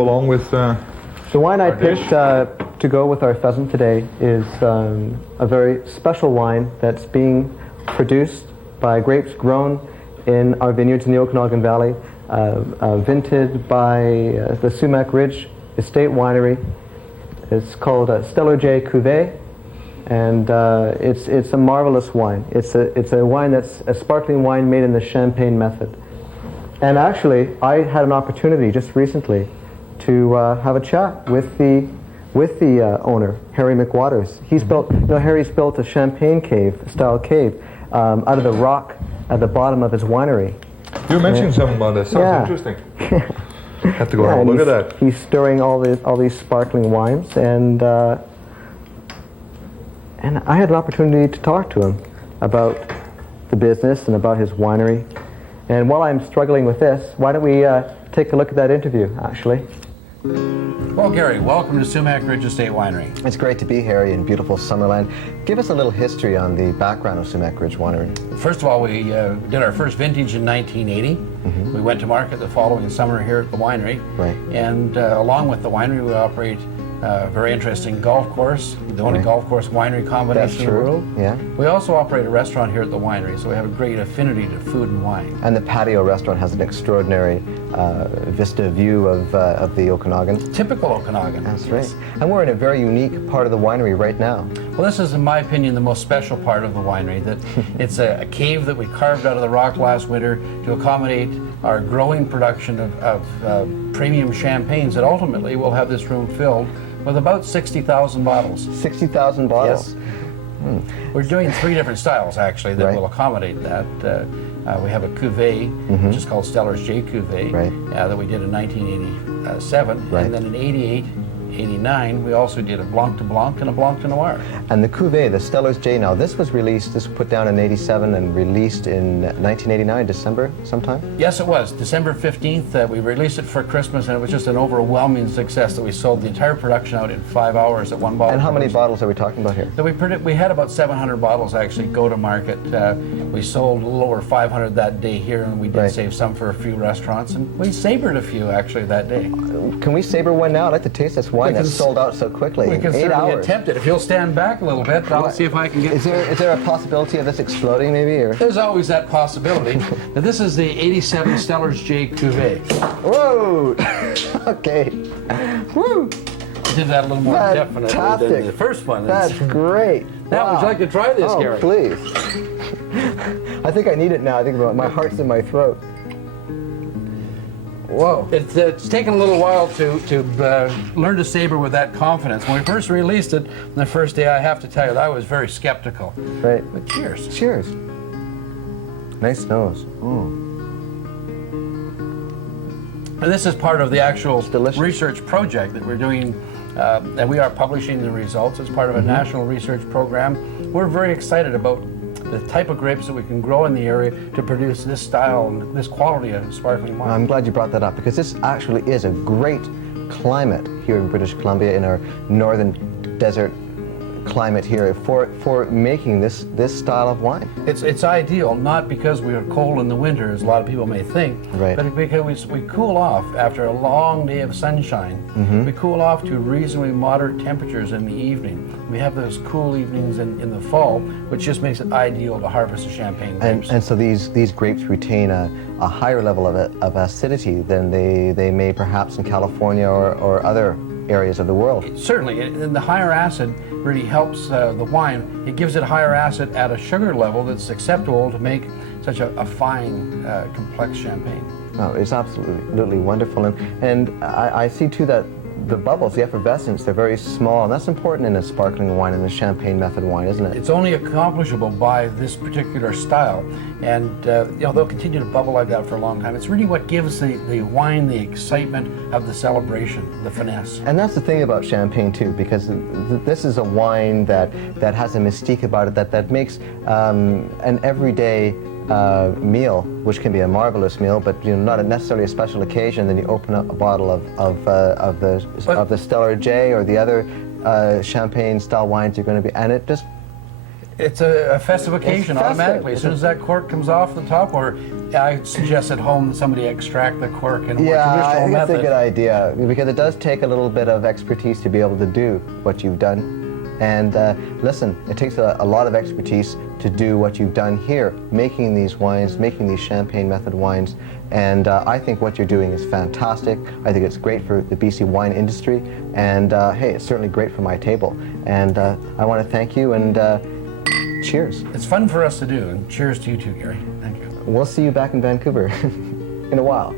Along with the wine I picked to go with our pheasant today is a very special wine that's being produced by grapes grown in our vineyards in the Okanagan Valley, vinted by the Sumac Ridge Estate Winery. It's called Stellars Jay Cuvée, and it's a marvelous wine. It's a wine that's a sparkling wine made in the champagne method. And actually, I had an opportunity just recently to have a chat with the owner, Harry McWatters. He's built, Harry's built a champagne style cave out of the rock at the bottom of his winery. You mentioned something about this. Sounds interesting. Have to go have a look at that. He's stirring all these sparkling wines, and I had an opportunity to talk to him about the business and about his winery. And while I'm struggling with this, why don't we take a look at that interview, actually. Well, Gary, welcome to Sumac Ridge Estate Winery. It's great to be here in beautiful Summerland. Give us a little history on the background of Sumac Ridge Winery. First of all, we did our first vintage in 1980. Mm-hmm. We went to market the following summer here at the winery. Right. And along with the winery, we operate a very interesting golf course, the only golf course winery combination in the world. Yeah. We also operate a restaurant here at the winery, so we have a great affinity to food and wine. And the patio restaurant has an extraordinary vista view of the Okanagan. Typical Okanagan. That's right. And we're in a very unique part of the winery right now. Well, this is, in my opinion, the most special part of the winery. That it's a cave that we carved out of the rock last winter to accommodate our growing production of premium champagnes that ultimately will have this room filled with about 60,000 bottles. 60,000 bottles? Yes. We're doing 3 different styles, actually, that will accommodate that. We have a cuvee, which is called Stellars Jay Cuvée, that we did in 1987. And then in 88, 89, we also did a Blanc de Blanc and a Blanc de Noir. And the cuvee, the Stellars Jay, now this was put down in 87 and released in 1989, December sometime? Yes, it was. December 15th, we released it for Christmas, and it was just an overwhelming success that we sold the entire production out in 5 hours at one bottle. And how many bottles are we talking about here? So we had about 700 bottles actually go to market. We sold a little over 500 that day here, and we did save some for a few restaurants, and we sabered a few actually that day. Can we saber one now? I'd like to taste this wine that's sold out so quickly. We can certainly attempt it. If you'll stand back a little bit, I'll see if I can get... Is there a possibility of this exploding maybe? Or? There's always that possibility. Now, this is the 87 Stellars Jay Cuvée. Whoa! Okay. Woo! Did that a little more definitely than the first one. That's great. Now, would you like to try this, Gary? Oh, please. I think I need it now. I think my heart's in my throat. Whoa. It's taken a little while to learn to saber with that confidence. When we first released it, the first day, I have to tell you, I was very skeptical. Right. But cheers. Cheers. Nice nose. And this is part of the actual research project that we're doing, and we are publishing the results as part of a national research program. We're very excited about the type of grapes that we can grow in the area to produce this style and this quality of sparkling wine. I'm glad you brought that up, because this actually is a great climate here in British Columbia, in our northern desert climate here, for making this style of wine. It's ideal, not because we are cold in the winter, as a lot of people may think, but because we cool off after a long day of sunshine. We cool off to reasonably moderate temperatures in the evening. We have those cool evenings in the fall, which just makes it ideal to harvest the champagne grapes. And so these grapes retain a higher level of acidity than they may perhaps in California or other areas of the world. Certainly, and the higher acid really helps the wine. It gives it higher acid at a sugar level that's acceptable to make such a fine, complex champagne. Oh, it's absolutely wonderful. And I see too that the bubbles, the effervescence, they're very small, and that's important in a sparkling wine and a champagne method wine, isn't it? It's only accomplishable by this particular style, and they'll continue to bubble like that for a long time. It's really what gives the wine the excitement of the celebration, the finesse. And that's the thing about champagne too, because this is a wine that has a mystique about it that makes an everyday meal, which can be a marvelous meal, but not necessarily a special occasion. Then you open up a bottle of the Stellar Jay or the other champagne style wines you're going to be, and It's a festive occasion festive. automatically. As soon as that cork comes off the top, or I suggest at home that somebody extract the cork in a more Yeah, I traditional think method. it's a good idea because it does take a little bit of expertise to be able to do what you've done. And listen, it takes a lot of expertise to do what you've done here, making these wines, making these champagne method wines. And I think what you're doing is fantastic. I think it's great for the BC wine industry. And hey, it's certainly great for my table. And I want to thank you and cheers. It's fun for us to do, and cheers to you too, Gary. Thank you. We'll see you back in Vancouver in a while.